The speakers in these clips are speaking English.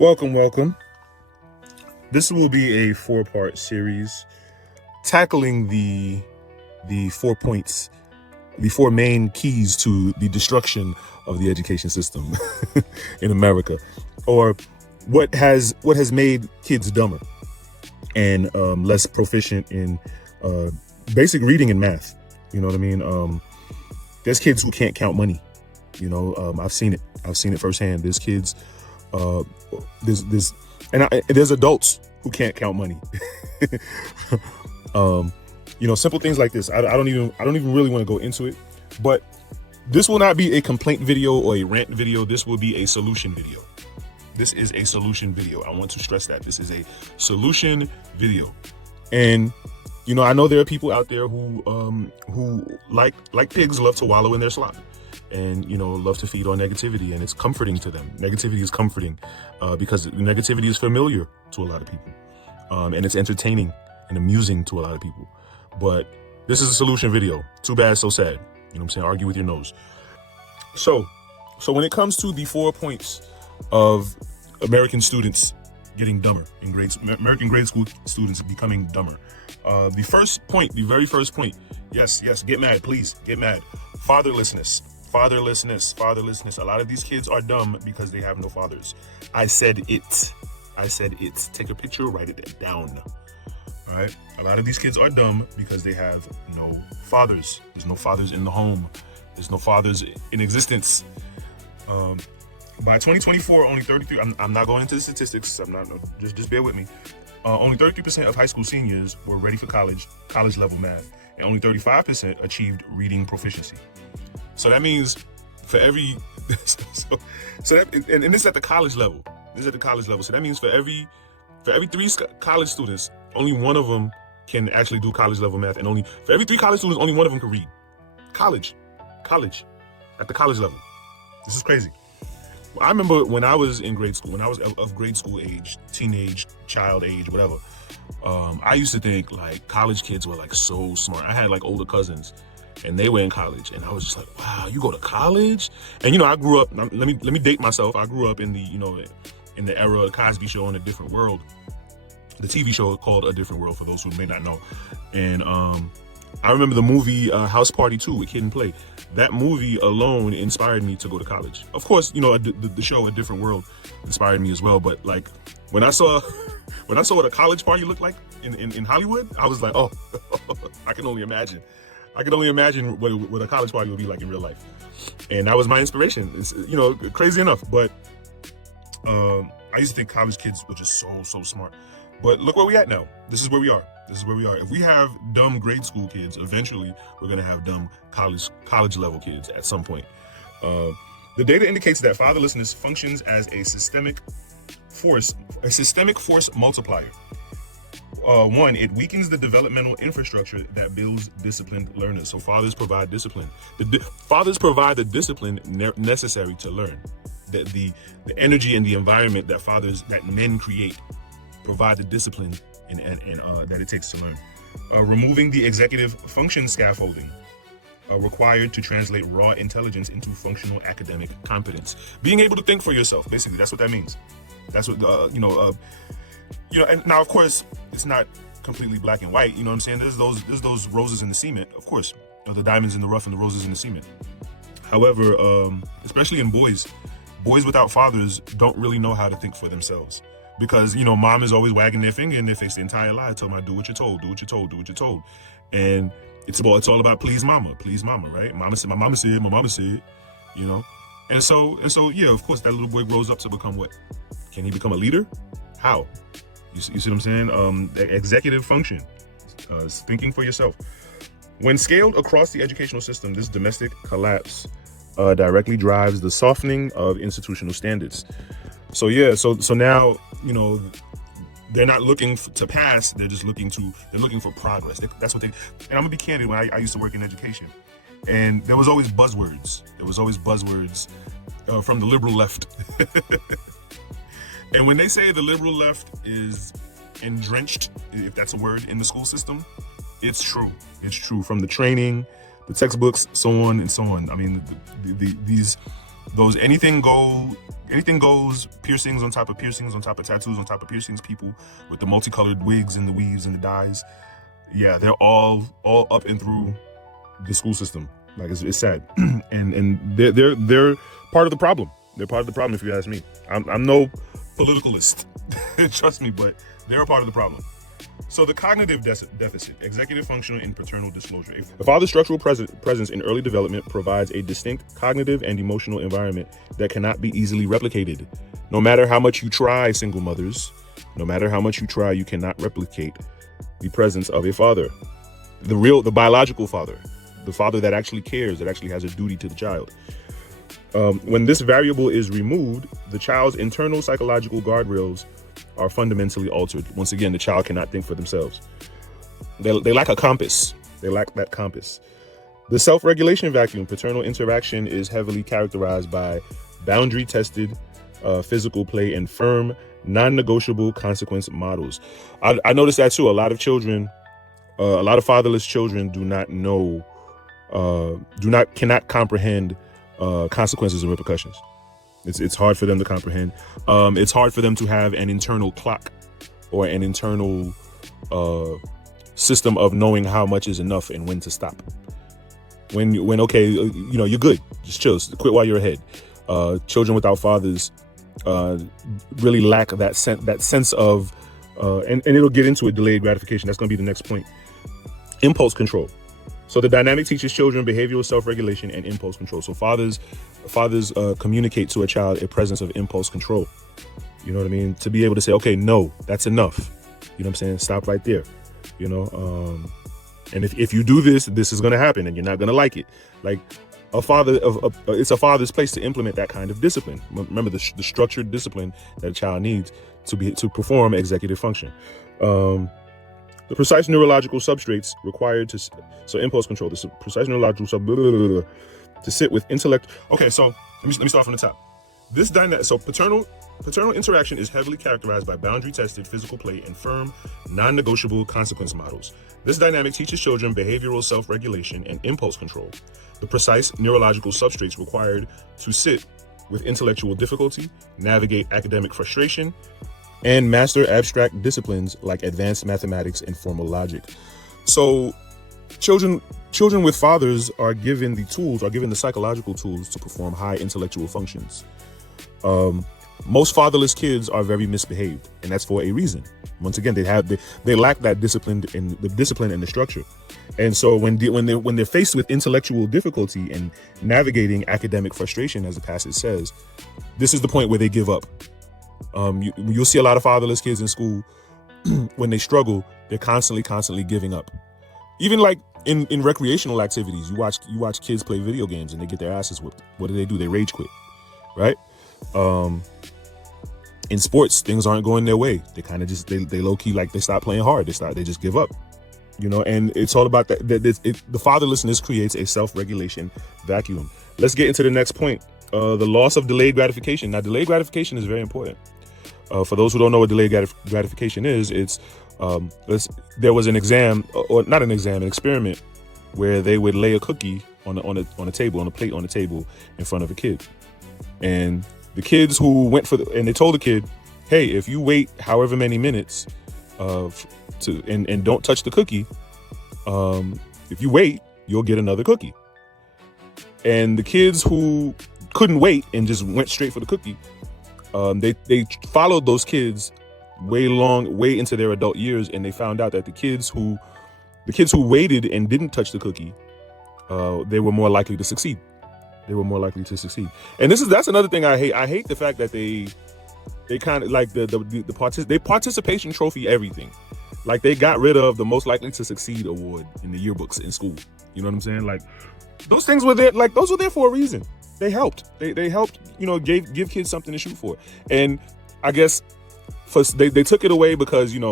Welcome. This will be a four-part series tackling the 4 points, the four main keys to the destruction of the education system in America, or what has made kids dumber and less proficient in basic reading and math. You know what I mean? There's kids who can't count money. I've seen it firsthand. There's kids. There's adults who can't count money. Simple things like this. I don't even really want to go into it, but this will not be a complaint video or a rant video. This will be a solution video. This is a solution video. I want to stress that this is a solution video. And I know there are people out there who like pigs love to wallow in their slop. And love to feed on negativity, and it's comforting to them. Negativity is comforting because negativity is familiar to a lot of people, and it's entertaining and amusing to a lot of people. But this is a solution video. Too bad, so sad. You know what I'm saying? Argue with your nose. So when it comes to the 4 points of American students getting dumber in American grade school students becoming dumber, the very first point. Yes, get mad, please get mad. Fatherlessness. A lot of these kids are dumb because they have no fathers. I said it. Take a picture, write it down. All right. A lot of these kids are dumb because they have no fathers. There's no fathers in the home. There's no fathers in existence. By 2024, only 33. I'm not going into the statistics. Just bear with me. Only 33% of high school seniors were ready for college level math, and only 35% achieved reading proficiency. So that means for every, and this is at the college level. So that means for every 3 college students, only one of them can actually do college level math, and for every 3 college students, only one of them can read. College, at the college level. This is crazy. Well, I remember when I was in grade school, when I was of grade school age, teenage, child age, whatever. I used to think like college kids were like so smart. I had like older cousins, and they were in college, and I was just like, wow, you go to college? And I grew up, let me date myself. I grew up in the in the era of the Cosby Show and A Different World, the TV show called A Different World, for those who may not know. And I remember the movie House Party 2 with Kid and Play. That movie alone inspired me to go to college. Of course, the show A Different World inspired me as well. But like when I saw what a college party looked like in Hollywood, I was like, oh, I can only imagine. What a college party would be like in real life. And that was my inspiration. It's, crazy enough. But I used to think college kids were just so smart. But look where we at now. This is where we are. If we have dumb grade school kids, eventually we're going to have dumb college level kids at some point. The data indicates that fatherlessness functions as a systemic force multiplier. One, it weakens the developmental infrastructure that builds disciplined learners. So fathers provide discipline. Fathers provide the discipline necessary to learn. The energy and the environment that men create provide the discipline and that it takes to learn. Removing the executive function scaffolding required to translate raw intelligence into functional academic competence. Being able to think for yourself, basically, that's what that means. That's what and now, of course, it's not completely black and white. You know what I'm saying? There's those roses in the cement, of course, the diamonds in the rough and the roses in the cement. However, especially in boys without fathers don't really know how to think for themselves, because mom is always wagging their finger in their face the entire life, telling them, do what you're told, and it's all about please mama, right? My mama said, and so yeah, of course, that little boy grows up to become what? Can he become a leader? How? You see what I'm saying? The executive function, thinking for yourself. When scaled across the educational system, this domestic collapse directly drives the softening of institutional standards. So yeah, so now they're not looking to pass; they're looking for progress. That's what they. And I'm gonna be candid. When I used to work in education, and there was always buzzwords. From the liberal left. And when they say the liberal left is entrenched, if that's a word, in the school system, it's true. It's true. From the training, the textbooks, so on and so on. I mean, those anything Anything goes, piercings on top of piercings on top of tattoos on top of piercings, people with the multicolored wigs and the weaves and the dyes. Yeah, they're all up and through the school system. Like it's sad. and they're part of the problem. They're part of the problem if you ask me. I'm no politicalist. Trust me, but they're a part of the problem. So the cognitive deficit, executive functional and paternal disclosure. The father's structural presence in early development provides a distinct cognitive and emotional environment that cannot be easily replicated. No matter how much you try, single mothers, no matter how much you try, you cannot replicate the presence of a father. The biological father, the father that actually cares, that actually has a duty to the child. When this variable is removed, the child's internal psychological guardrails are fundamentally altered. Once again, the child cannot think for themselves. They lack a compass. They lack that compass. The self-regulation vacuum, paternal interaction is heavily characterized by boundary-tested physical play and firm, non-negotiable consequence models. I noticed that too. A lot of fatherless children do not know, cannot comprehend consequences and repercussions. It's hard for them to comprehend. It's hard for them to have an internal clock or an internal system of knowing how much is enough and when to stop. When okay, you're good. Just chill. Quit while you're ahead. Children without fathers really lack that sense of, and it'll get into it. Delayed gratification. That's going to be the next point. Impulse control. So the dynamic teaches children behavioral self-regulation and impulse control. So fathers communicate to a child a presence of impulse control. You know what I mean? To be able to say, okay, no, that's enough. You know what I'm saying? Stop right there. And if you do this, this is going to happen and you're not going to like it. Like it's a father's place to implement that kind of discipline. Remember the structured discipline that a child needs to perform executive function. The precise neurological substrates required so impulse control, the precise neurological to sit with intellect. Okay, so let me start from the top. So paternal interaction is heavily characterized by boundary-tested physical play and firm, non-negotiable consequence models. This dynamic teaches children behavioral self-regulation and impulse control. The precise neurological substrates required to sit with intellectual difficulty, navigate academic frustration, and master abstract disciplines like advanced mathematics and formal logic. So children with fathers are given the psychological tools to perform high intellectual functions. Most fatherless kids are very misbehaved, and that's for a reason. Once again, they lack that discipline and the structure. And so when they're faced with intellectual difficulty and navigating academic frustration, as the passage says, this is the point where they give up. You'll see a lot of fatherless kids in school. When they struggle, they're constantly giving up. Even like in recreational activities, you watch kids play video games and they get their asses whipped. What do? They rage quit, right? In sports, things aren't going their way. They kind of just they low key, like, they stop playing hard. They just give up. And it's all about that. The fatherlessness creates a self-regulation vacuum. Let's get into the next point. The loss of delayed gratification. Now, delayed gratification is very important. For those who don't know what delayed gratification is, there was an experiment where they would lay a cookie on a plate on a table in front of a kid, and the kids who and they told the kid, hey, if you wait however many minutes and don't touch the cookie, if you wait, you'll get another cookie. And the kids who couldn't wait and just went straight for the cookie, they followed those kids way into their adult years, and they found out that the kids who waited and didn't touch the cookie, they were more likely to succeed. And that's another thing I hate. I hate the fact that they kind of like they participation trophy everything. Like, they got rid of the most likely to succeed award in the yearbooks in school. You know what I'm saying? Like, those things were there. Like, those were there for a reason. They helped. They helped. Give kids something to shoot for. And I guess they took it away because and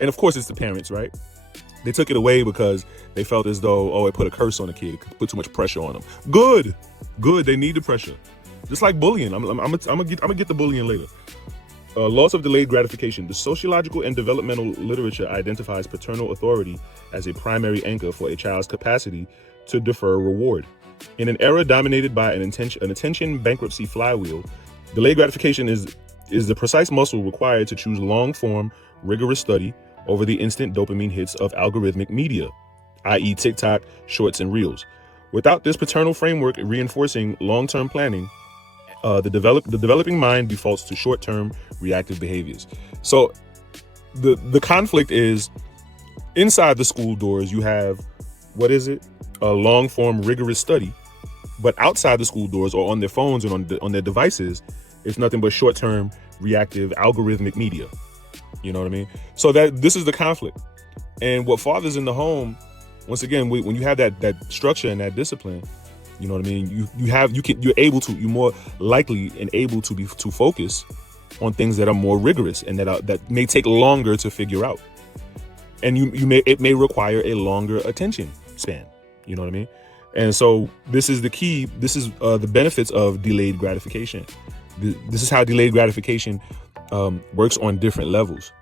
of course it's the parents, right? They took it away because they felt as though, it put a curse on the kid, it put too much pressure on them. Good. They need the pressure. Just like bullying. I'm gonna get the bullying later. Loss of delayed gratification. The sociological and developmental literature identifies paternal authority as a primary anchor for a child's capacity to defer reward. In an era dominated by an attention bankruptcy flywheel, Delayed gratification is the precise muscle required to choose long-form, rigorous study over the instant dopamine hits of algorithmic media, i.e. TikTok, shorts, and reels. Without this paternal framework reinforcing long-term planning, the developing mind defaults to short-term reactive behaviors. So the conflict is inside the school doors. You have, what is it? A long-form, rigorous study. But outside the school doors or on their phones and on their devices, it's nothing but short-term, reactive, algorithmic media. You know what I mean? So this is the conflict. And what fathers in the home, once again, when you have that structure and that discipline, you know what I mean? You're more likely and able to focus on things that are more rigorous and that may take longer to figure out. And it may require a longer attention span. You know what I mean? And so this is the key. This is the benefits of delayed gratification. This is how delayed gratification works on different levels.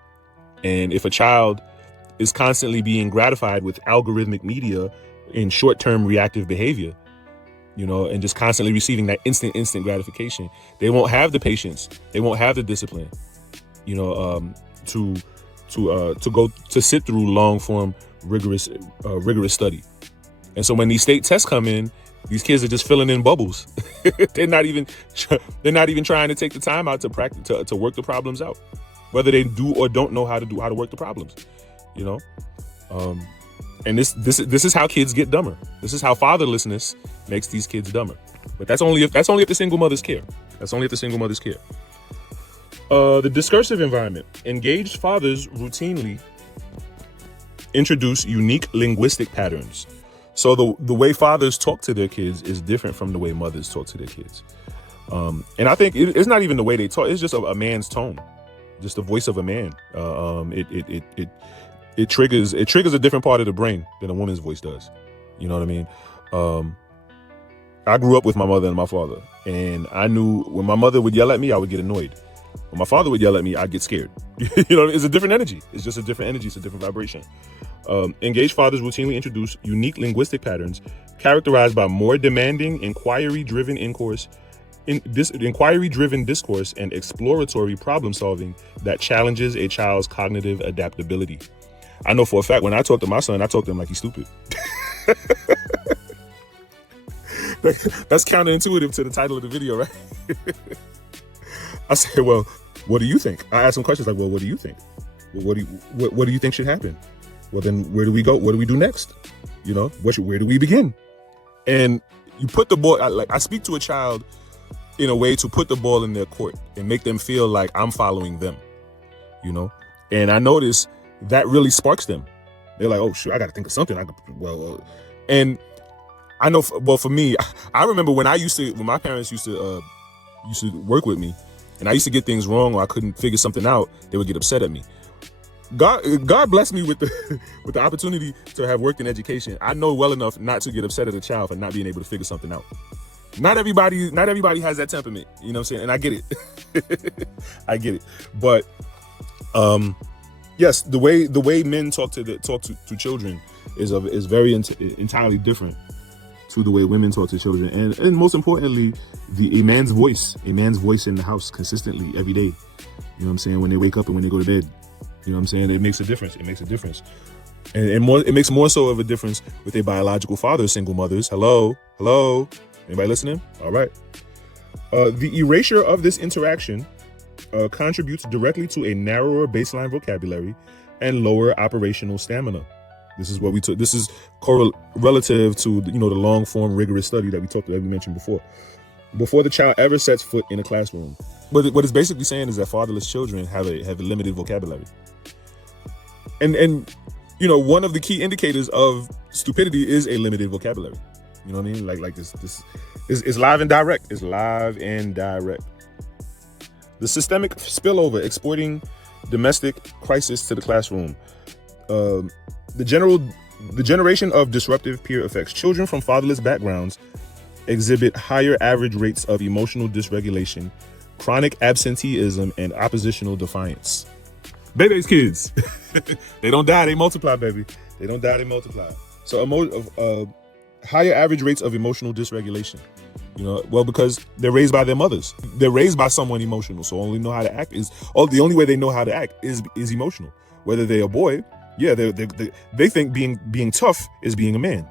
And if a child is constantly being gratified with algorithmic media in short-term reactive behavior, you know, and just constantly receiving that instant gratification, they won't have the patience. They won't have the discipline, you know, to sit through long-form rigorous study. And so when these state tests come in, these kids are just filling in bubbles. They're not even trying to take the time out to practice to work the problems out, whether they do or don't know how to work the problems. You know, and this is how kids get dumber. This is how fatherlessness makes these kids dumber. But that's only if the single mothers care. That's only if the single mothers care. The discursive environment. Engaged fathers routinely introduce unique linguistic patterns. So the way fathers talk to their kids is different from the way mothers talk to their kids. And I think it's not even the way they talk. It's just a man's tone, just the voice of a man. It triggers a different part of the brain than a woman's voice does. You know what I mean? I grew up with my mother and my father, and I knew when my mother would yell at me, I would get annoyed. When my father would yell at me, I'd get scared. You know, it's a different energy. It's just a different energy. It's a different vibration. Engaged fathers routinely introduce unique linguistic patterns characterized by more demanding, inquiry-driven discourse and exploratory problem solving that challenges a child's cognitive adaptability. I know for a fact when I talk to my son, I talk to him like he's stupid. That's counterintuitive to the title of the video, right? I say, well, what do you think? I ask him questions like, well, what do you think? Well, what do you think should happen? Well, then where do we go? What do we do next? You know, where do we begin? And you put the ball, I speak to a child in a way to put the ball in their court and make them feel like I'm following them, you know? And I notice that really sparks them. They're like, oh, shoot, I got to think of something. And I know, for me, I remember when my parents used to work with me, and I used to get things wrong or I couldn't figure something out, they would get upset at me. God blessed me with the opportunity to have worked in education. I know well enough not to get upset at a child for not being able to figure something out. Not everybody has that temperament, you know what I'm saying? And I get it. I get it. But yes, the way men talk to children is very entirely different to the way women talk to children, and most importantly, a man's voice in the house consistently every day. You know what I'm saying? When they wake up and when they go to bed, you know what I'm saying? It makes a difference. It makes a difference, and it makes more so of a difference with a biological father. Single mothers, hello, anybody listening? All right. The erasure of this interaction contributes directly to a narrower baseline vocabulary and lower operational stamina. This is what we took. This is relative to the long form rigorous study that we mentioned before the child ever sets foot in a classroom. What it's basically saying is that fatherless children have a limited vocabulary. And one of the key indicators of stupidity is a limited vocabulary. You know what I mean? Like this is live and direct. It's live and direct. The systemic spillover, exporting domestic crisis to the classroom. The generation of disruptive peer effects. Children from fatherless backgrounds exhibit higher average rates of emotional dysregulation, chronic absenteeism, and oppositional defiance. Baby's kids. They don't die, they multiply, baby. They don't die, they multiply. So higher average rates of emotional dysregulation. Well, because they're raised by their mothers. They're raised by someone emotional, so only know how to act the only way they know how to act is emotional. Whether they're a boy, yeah, they think being tough is being a man.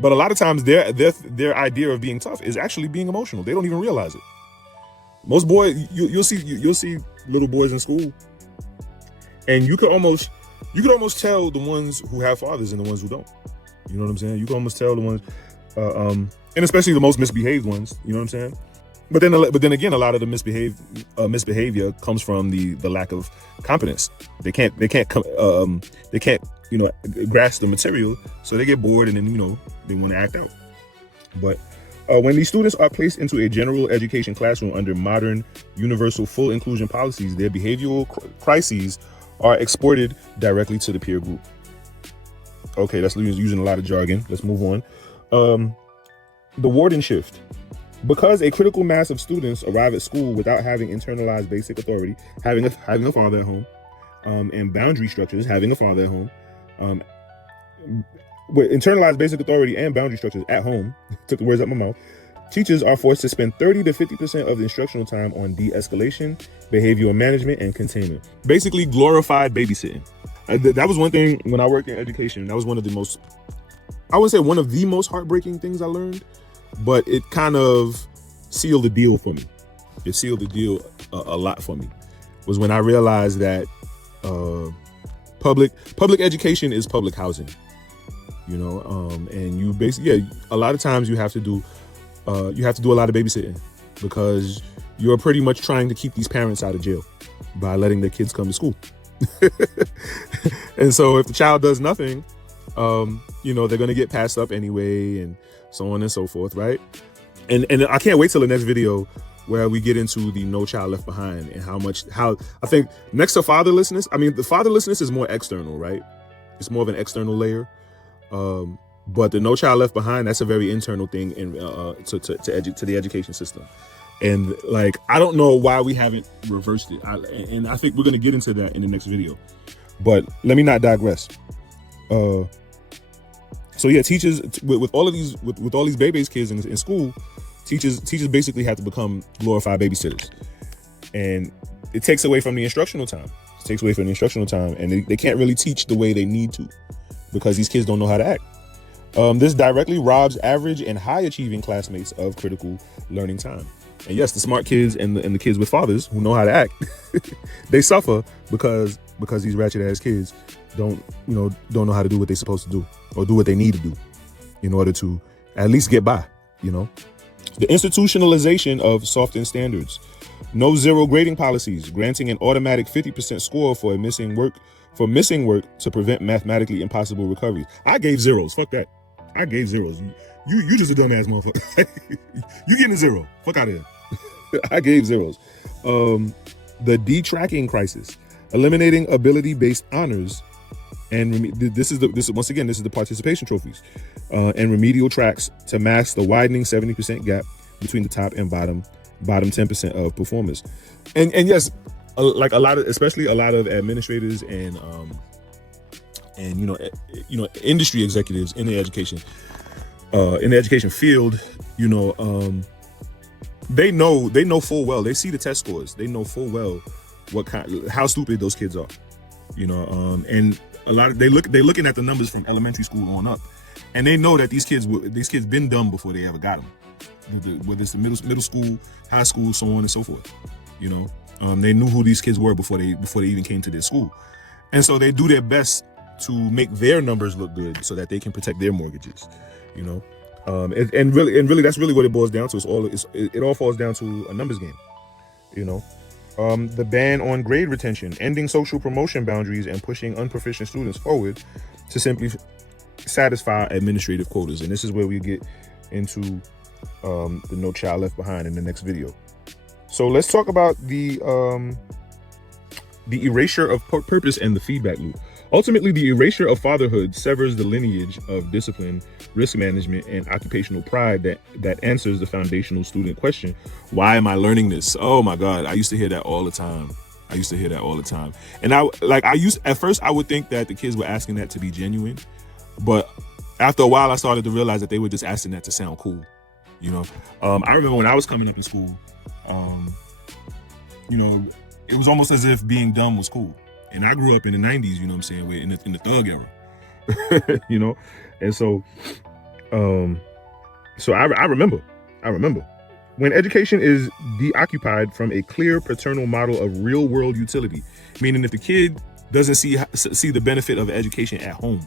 But a lot of times their idea of being tough is actually being emotional. They don't even realize it. Most boys, you'll see little boys in school, and you could almost tell the ones who have fathers and the ones who don't. You know what I'm saying? You can almost tell the ones, and especially the most misbehaved ones. You know what I'm saying? But then again, a lot of the misbehavior comes from the lack of competence. They can't grasp the material, so they get bored and then they want to act out. But when these students are placed into a general education classroom under modern, universal, full inclusion policies, their behavioral crises are exported directly to the peer group. Okay, that's using a lot of jargon. Let's move on. The warden shift. Because a critical mass of students arrive at school without having internalized basic authority, having a father at home, and boundary structures, having a father at home, with internalized basic authority and boundary structures at home, took the words out my mouth, teachers are forced to spend 30 to 50% of the instructional time on de-escalation, behavioral management, and containment. Basically glorified babysitting. That was one thing when I worked in education. That was one of the most, I wouldn't say one of the most heartbreaking things I learned, but it kind of sealed the deal for me. It sealed the deal a lot for me, was when I realized that public education is public housing. And you basically, a lot of times you have to do a lot of babysitting, because you're pretty much trying to keep these parents out of jail by letting their kids come to school. And so if the child does nothing, they're going to get passed up anyway, and so on and so forth, right? And I can't wait till the next video where we get into the No Child Left Behind and how I think next to fatherlessness, the fatherlessness is more external, right? It's more of an external layer. But the No Child Left Behind, that's a very internal thing to the education system. And I don't know why we haven't reversed it. And I think we're going to get into that in the next video. But let me not digress. So yeah, teachers with all these babies kids in school, teachers basically have to become glorified babysitters, and it takes away from the instructional time. And they can't really teach the way they need to, because these kids don't know how to act. This directly robs average and high achieving classmates of critical learning time. And yes, the smart kids and the kids with fathers who know how to act, they suffer because these ratchet ass kids don't know how to do what they're supposed to do, or do what they need to do in order to at least get by. The institutionalization of softened standards, no zero grading policies, granting an automatic 50% score for missing work to prevent mathematically impossible recovery. I gave zeros. Fuck that. I gave zeros. You just a dumbass motherfucker. You getting a zero. Fuck out of here. I gave zeros. The detracking crisis, eliminating ability-based honors, and this is the participation trophies, and remedial tracks to mask the widening 70% gap between the top and bottom 10% of performers. And yes, especially a lot of administrators and industry executives in the education field, they know full well. They see the test scores. They know full well how stupid those kids are. And a lot of they're looking at the numbers from elementary school on up, and they know that these kids been dumb before they ever got them. Whether it's the middle school, high school, so on and so forth. They knew who these kids were before they even came to their school, and so they do their best to make their numbers look good so that they can protect their mortgages. And really that's really what it boils down to. It all falls down to a numbers game. The ban on grade retention, ending social promotion boundaries, and pushing unproficient students forward to simply satisfy administrative quotas. And this is where we get into the No Child Left Behind in the next video. So let's talk about the erasure of purpose and the feedback loop. Ultimately, the erasure of fatherhood severs the lineage of discipline, risk management, and occupational pride that answers the foundational student question, why am I learning this? Oh my God, I used to hear that all the time. And at first I would think that the kids were asking that to be genuine, but after a while, I started to realize that they were just asking that to sound cool. You know, I remember when I was coming up in school, you know, it was almost as if being dumb was cool. And I grew up in the 90s, you know what I'm saying, in the thug era, you know? And so, I remember when education is deoccupied from a clear paternal model of real world utility, meaning if the kid doesn't see the benefit of education at home,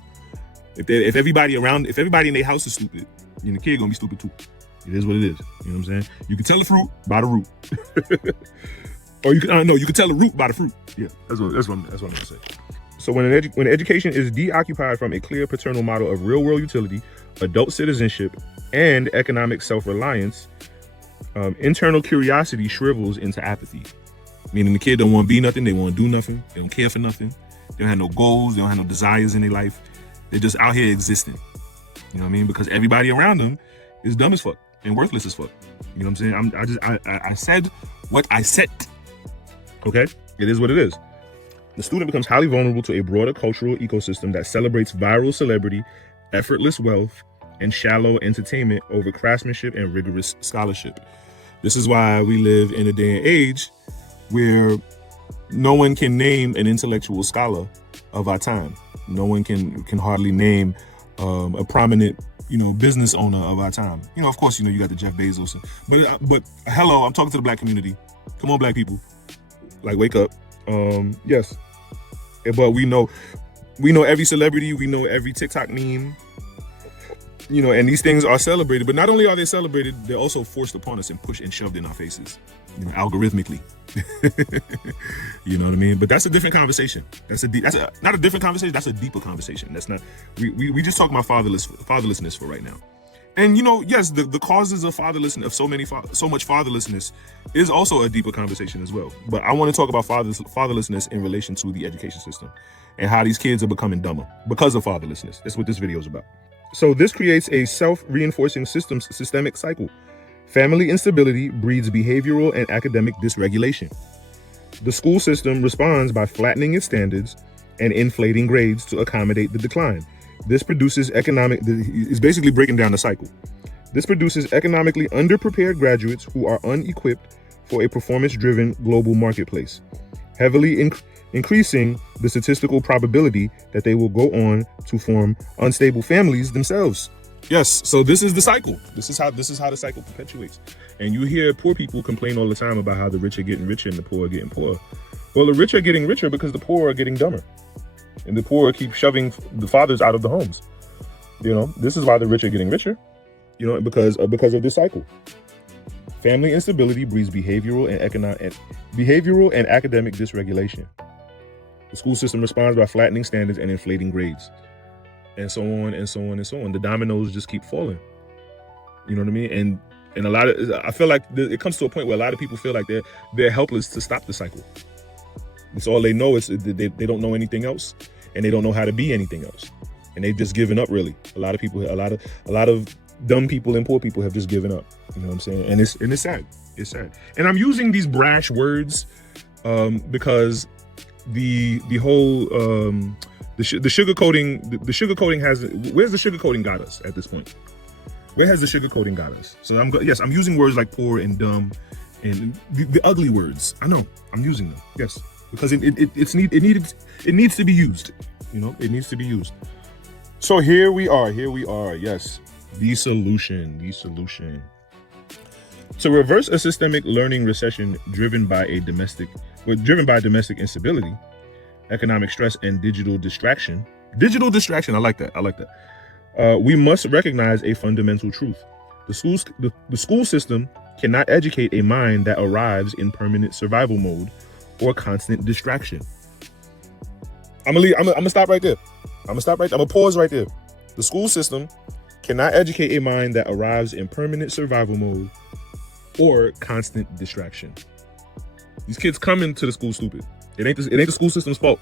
if everybody in their house is stupid, then the kid gonna be stupid too. It is what it is. You know what I'm saying? You can tell the fruit by the root. Or you can tell the root by the fruit. Yeah, that's what I'm gonna say. So when education is deoccupied from a clear paternal model of real world utility, adult citizenship, and economic self-reliance, internal curiosity shrivels into apathy. Meaning the kid don't want to be nothing, they want to do nothing, they don't care for nothing, they don't have no goals, they don't have no desires in their life. They're just out here existing. You know what I mean? Because everybody around them is dumb as fuck and worthless as fuck. You know what I'm saying? I said what I said. Okay? It is what it is. The student becomes highly vulnerable to a broader cultural ecosystem that celebrates viral celebrity, effortless wealth, and shallow entertainment over craftsmanship and rigorous scholarship. This is why we live in a day and age where no one can name an intellectual scholar of our time. No one can hardly name a prominent, business owner of our time. Of course, you got the Jeff Bezos. But hello, I'm talking to the black community. Come on, black people. Like, wake up. Yes. But we know every celebrity, we know every TikTok meme, and these things are celebrated. But not only are they celebrated, they're also forced upon us and pushed and shoved in our faces, algorithmically. You know what I mean? But that's a different conversation. That's not a different conversation. That's a deeper conversation. That's not. We just talking about fatherlessness for right now. And yes, the causes of fatherlessness, of so much fatherlessness, is also a deeper conversation as well. But I want to talk about fatherlessness in relation to the education system and how these kids are becoming dumber because of fatherlessness. That's what this video is about. So this creates a self-reinforcing systemic cycle. Family instability breeds behavioral and academic dysregulation. The school system responds by flattening its standards and inflating grades to accommodate the decline. This produces is basically breaking down the cycle. This produces economically underprepared graduates who are unequipped for a performance-driven global marketplace, heavily increasing the statistical probability that they will go on to form unstable families themselves. Yes, so this is the cycle. This is how the cycle perpetuates. And you hear poor people complain all the time about how the rich are getting richer and the poor are getting poorer. Well, the rich are getting richer because the poor are getting dumber. And the poor keep shoving the fathers out of the homes. This is why the rich are getting richer, because of this cycle. Family instability breeds behavioral and academic dysregulation. The school system responds by flattening standards and inflating grades, and so on and so on and so on. The dominoes just keep falling. You know what I mean? And I feel like it comes to a point where a lot of people feel like they're helpless to stop the cycle. It's all they know is they don't know anything else, and they don't know how to be anything else, and they've just given up. Really, a lot of dumb people and poor people have just given up. You know what I'm saying? And it's sad. It's sad. And I'm using these brash words because the whole the sugarcoating has. Where's the sugarcoating got us at this point? Where has the sugarcoating got us? So I'm using words like poor and dumb and the ugly words. I know I'm using them. Yes. Because it needs to be used. It needs to be used. So here we are. Yes, the solution. To reverse a systemic learning recession driven by domestic instability, economic stress, and digital distraction. I like that. We must recognize a fundamental truth. The school system cannot educate a mind that arrives in permanent survival mode or constant distraction. I'm gonna stop right there. I'm gonna pause right there. The school system cannot educate a mind that arrives in permanent survival mode or constant distraction. These kids come into the school stupid. It ain't the school system's fault.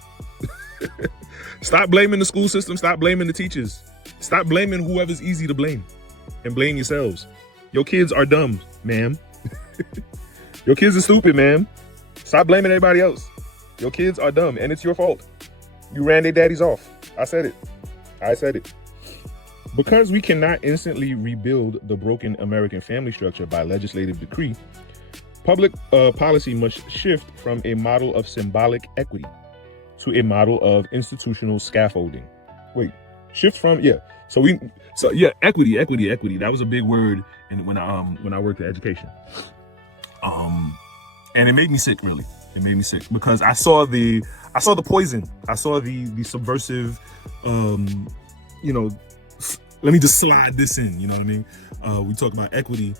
Stop blaming the school system. Stop blaming the teachers. Stop blaming whoever's easy to blame, and blame yourselves. Your kids are dumb, ma'am. Your kids are stupid, ma'am. Stop blaming everybody else. Your kids are dumb, and it's your fault. You ran their daddies off. I said it. Because we cannot instantly rebuild the broken American family structure by legislative decree, public policy must shift from a model of symbolic equity to a model of institutional scaffolding. Wait, shift from equity. That was a big word when I worked in education. And it made me sick, really. It made me sick because I saw the poison. I saw the subversive, let me just slide this in, you know what I mean? We talk about equity.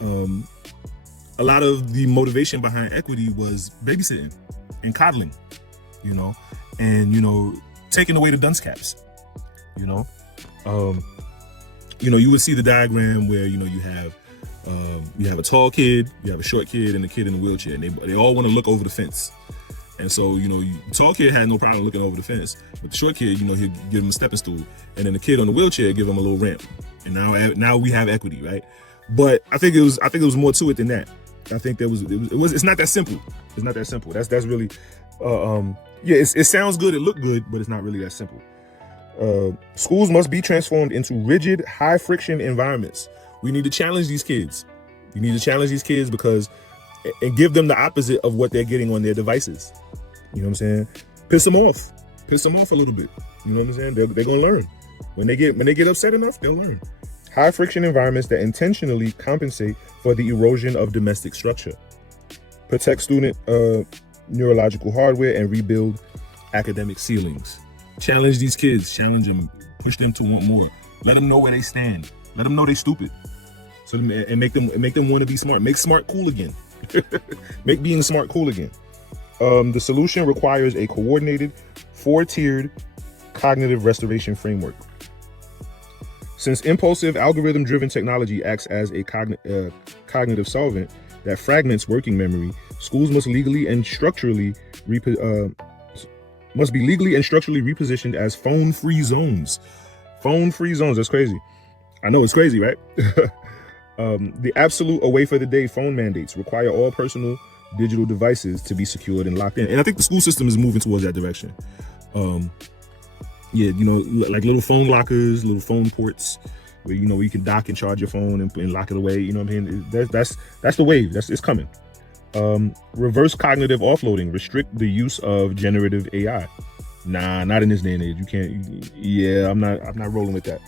A lot of the motivation behind equity was babysitting and coddling, and taking away the dunce caps, you would see the diagram where you have a tall kid, you have a short kid, and a kid in a wheelchair, and they all want to look over the fence. And so, tall kid had no problem looking over the fence, but the short kid, he'll give him a stepping stool, and then the kid on the wheelchair give him a little ramp. And now we have equity, right? But I think it was more to it than that. I think it's not that simple. It's not that simple. That's really, it sounds good, it looked good, but it's not really that simple. Schools must be transformed into rigid, high friction environments. We need to challenge these kids. We need to challenge these kids and give them the opposite of what they're getting on their devices. You know what I'm saying? Piss them off a little bit. You know what I'm saying? They're going to learn. When they get upset enough, they'll learn. High friction environments that intentionally compensate for the erosion of domestic structure. Protect student neurological hardware and rebuild academic ceilings. Challenge these kids. Challenge them. Push them to want more. Let them know where they stand. Let them know they stupid. And make them want to be smart. Make smart cool again. Make being smart cool again. The solution requires a coordinated, 4-tiered cognitive restoration framework. Since impulsive, algorithm-driven technology acts as a cognitive solvent that fragments working memory, schools must be legally and structurally repositioned as phone-free zones. Phone-free zones. That's crazy. I know it's crazy, right? The absolute away for the day phone mandates require all personal digital devices to be secured and locked in. And I think the school system is moving towards that direction. Like little phone lockers, little phone ports where, where you can dock and charge your phone and lock it away. You know what I mean? That's the wave. It's coming. Reverse cognitive offloading. Restrict the use of generative AI. Nah, not in this day and age. You can't. Yeah, I'm not rolling with that.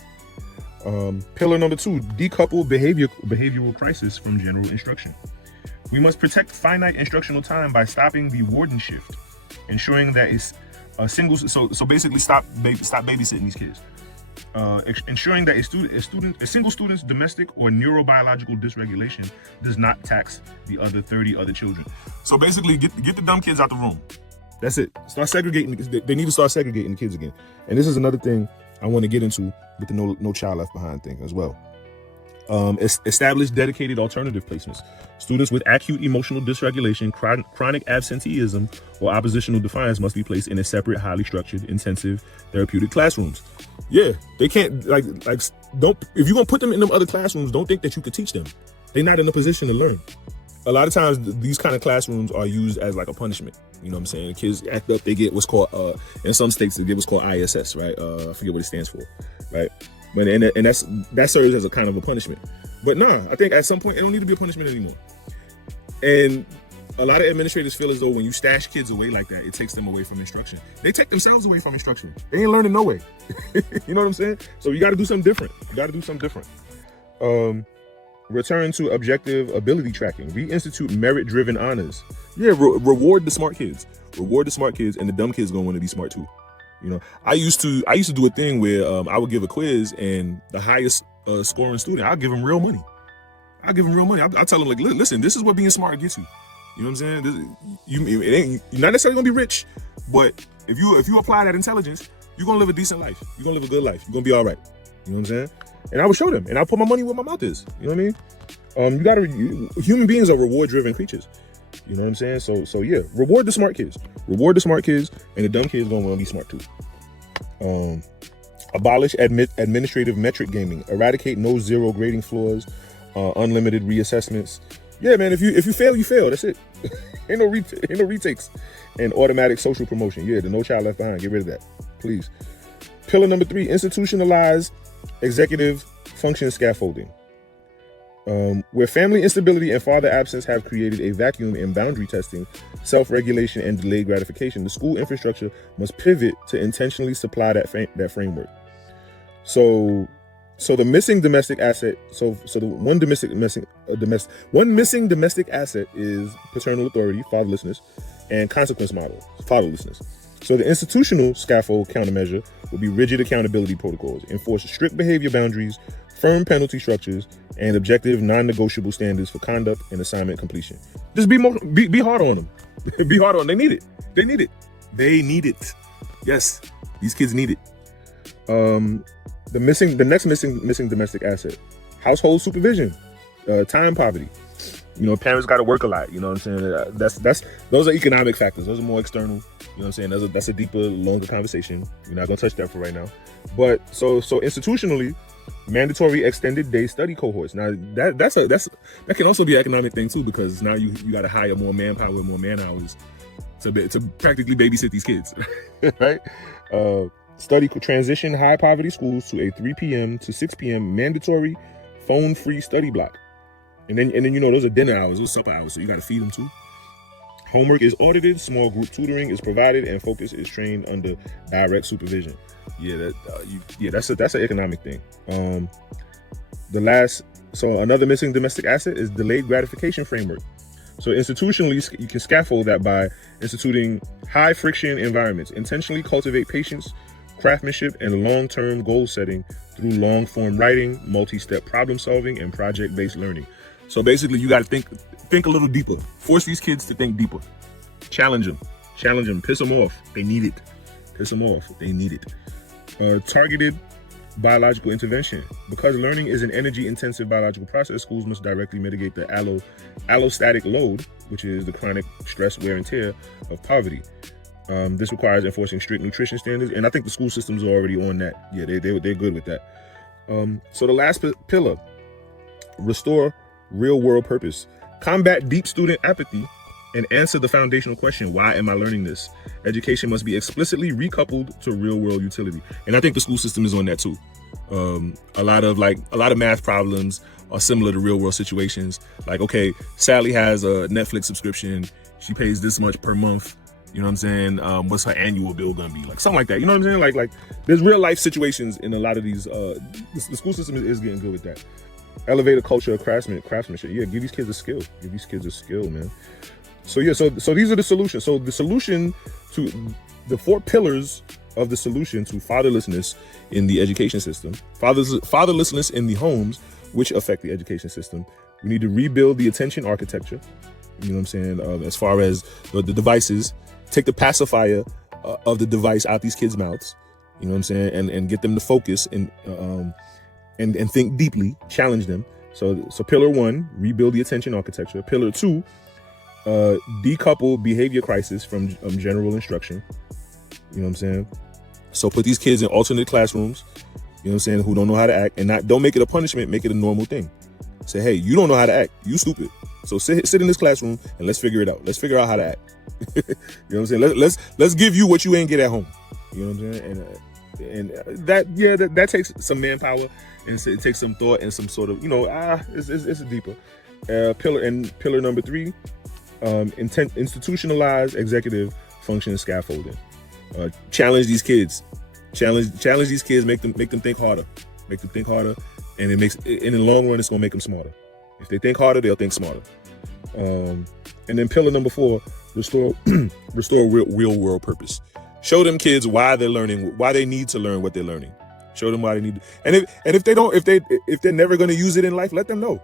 Pillar number 2, decouple behavioral crisis from general instruction. We must protect finite instructional time by stopping the warden shift, ensuring that it's a single. So basically, stop babysitting these kids. Ensuring that a single student's domestic or neurobiological dysregulation does not tax the other 30 other children. So basically, get the dumb kids out the room. That's it. Start segregating. They need to start segregating the kids again. And this is another thing I want to get into with the no child left behind thing as well. Establish dedicated alternative placements. Students with acute emotional dysregulation, chronic absenteeism, or oppositional defiance must be placed in a separate, highly structured, intensive therapeutic classrooms. Yeah, they can't don't. If you're gonna put them in them other classrooms, don't think that you could teach them. They're not in a position to learn. A lot of times, these kind of classrooms are used as like a punishment. You know what I'm saying? The kids act up, they get what's called, in some states, they get what's called ISS, right? I forget what it stands for, right? But and that serves as a kind of a punishment. But nah, I think at some point, it don't need to be a punishment anymore. And a lot of administrators feel as though when you stash kids away like that, it takes them away from instruction. They take themselves away from instruction. They ain't learning no way. You know what I'm saying? So you got to do something different. Return to objective ability tracking. Reinstitute merit-driven honors. Yeah, reward the smart kids. Reward the smart kids, and the dumb kids gonna want to be smart too. I used to do a thing where I would give a quiz, and the highest scoring student, I'll give him real money. I'll tell them, like, listen, this is what being smart gets you. You know what I'm saying? You're not necessarily gonna be rich, but if you apply that intelligence, you're gonna live a decent life. You're gonna live a good life. You're gonna be all right. You know what I'm saying? And I would show them, and I'll put my money where my mouth is. You know what I mean? Human beings are reward-driven creatures. You know what I'm saying? So yeah, reward the smart kids. Reward the smart kids, and the dumb kids gonna want to be smart too. Abolish administrative metric gaming. Eradicate no zero grading floors. Unlimited reassessments. Yeah, man. If you fail, you fail. That's it. ain't no retakes. And automatic social promotion. Yeah, the no child left behind. Get rid of that, please. Pillar number 3: institutionalize executive function scaffolding. Where family instability and father absence have created a vacuum in boundary testing, self-regulation, and delayed gratification, the school infrastructure must pivot to intentionally supply that framework. So the missing domestic asset. So the one missing domestic asset is paternal authority, fatherlessness, and consequence model, fatherlessness. So the institutional scaffold countermeasure will be rigid accountability protocols, enforce strict behavior boundaries, firm penalty structures, and objective non-negotiable standards for conduct and assignment completion. Just be hard on them. Be hard on them. They need it. They need it. They need it. Yes, these kids need it. The next missing domestic asset, household supervision, time poverty. Parents got to work a lot. You know what I'm saying? Those are economic factors. Those are more external. You know what I'm saying? That's a deeper, longer conversation. We're not gonna touch that for right now. But so institutionally, mandatory extended day study cohorts. Now that can also be an economic thing too, because now you got to hire more manpower, more man hours to practically babysit these kids, right? Transition high poverty schools to a 3 p.m. to 6 p.m. mandatory phone-free study block. And then those are dinner hours, those supper hours, so you got to feed them too. Homework is audited, small group tutoring is provided, and focus is trained under direct supervision. That's an economic thing. Another missing domestic asset is delayed gratification framework. So institutionally, you can scaffold that by instituting high friction environments, intentionally cultivate patience, craftsmanship, and long-term goal setting through long-form writing, multi-step problem solving, and project-based learning. So basically, you got to think a little deeper. Force these kids to think deeper. Challenge them, piss them off. They need it. Piss them off. They need it. Targeted biological intervention. Because learning is an energy-intensive biological process, schools must directly mitigate the allostatic load, which is the chronic stress, wear, and tear of poverty. This requires enforcing strict nutrition standards, and I think the school systems are already on that. Yeah, they're good with that. So the last pillar, restore real-world purpose. Combat deep student apathy and answer the foundational question, why am I learning this? Education must be explicitly recoupled to real-world utility. And I think the school system is on that too. A lot of math problems are similar to real-world situations. Like, okay, Sally has a Netflix subscription. She pays this much per month. You know what I'm saying? What's her annual bill gonna be? Like something like that. You know what I'm saying? Like there's real life situations in a lot of these. The school system is getting good with that. Elevate a culture of craftsmanship. Yeah, give these kids a skill. Give these kids a skill, man. So these are the solutions. So the solution to the 4 pillars of the solution to fatherlessness in the education system, fatherlessness in the homes, which affect the education system. We need to rebuild the attention architecture. You know what I'm saying? As far as the devices, take the pacifier of the device out these kids' mouths. You know what I'm saying? And get them to focus and think deeply, challenge them. So pillar 1, rebuild the attention architecture. Pillar 2, decouple behavior crisis from general instruction. You know what I'm saying? So put these kids in alternate classrooms, you know what I'm saying, who don't know how to act, and don't make it a punishment, make it a normal thing. Say, hey, you don't know how to act, you stupid. So sit in this classroom and let's figure it out. Let's figure out how to act. You know what I'm saying? Let's give you what you ain't get at home. You know what I'm saying? And that takes some manpower, and it takes some thought and some sort of, it's a deeper pillar number 3. Institutionalized executive function scaffolding. Challenge these kids. Challenge these kids. Make them think harder. And in the long run, it's gonna make them smarter. If they think harder, they'll think smarter. And then pillar number 4, restore real world purpose. Show them kids why they're learning, why they need to learn what they're learning. Show them why they need to. And if they're never gonna use it in life, let them know.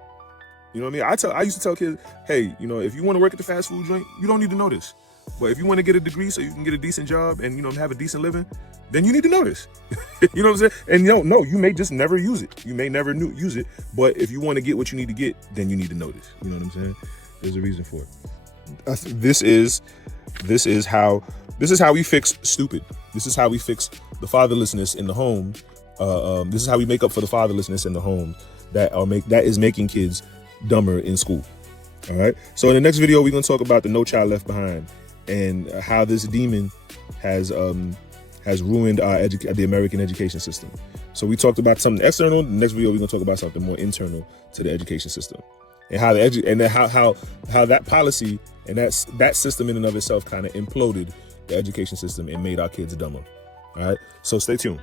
You know what I mean? I used to tell kids, hey, if you want to work at the fast food joint, you don't need to know this. But if you want to get a degree so you can get a decent job and, have a decent living, then you need to know this. You know what I'm saying? And you may just never use it. You may never use it. But if you want to get what you need to get, then you need to know this. You know what I'm saying? There's a reason for it. This is how we fix stupid. This is how we fix the fatherlessness in the home. This is how we make up for the fatherlessness in the home that is making kids dumber in school. All right. So in the next video, we're going to talk about the No Child Left Behind and how this demon has ruined the American education system. So we talked about something external. The next video, we're going to talk about something more internal to the education system, and how how that policy and that system in and of itself kind of imploded the education system and made our kids dumber. All right. So stay tuned.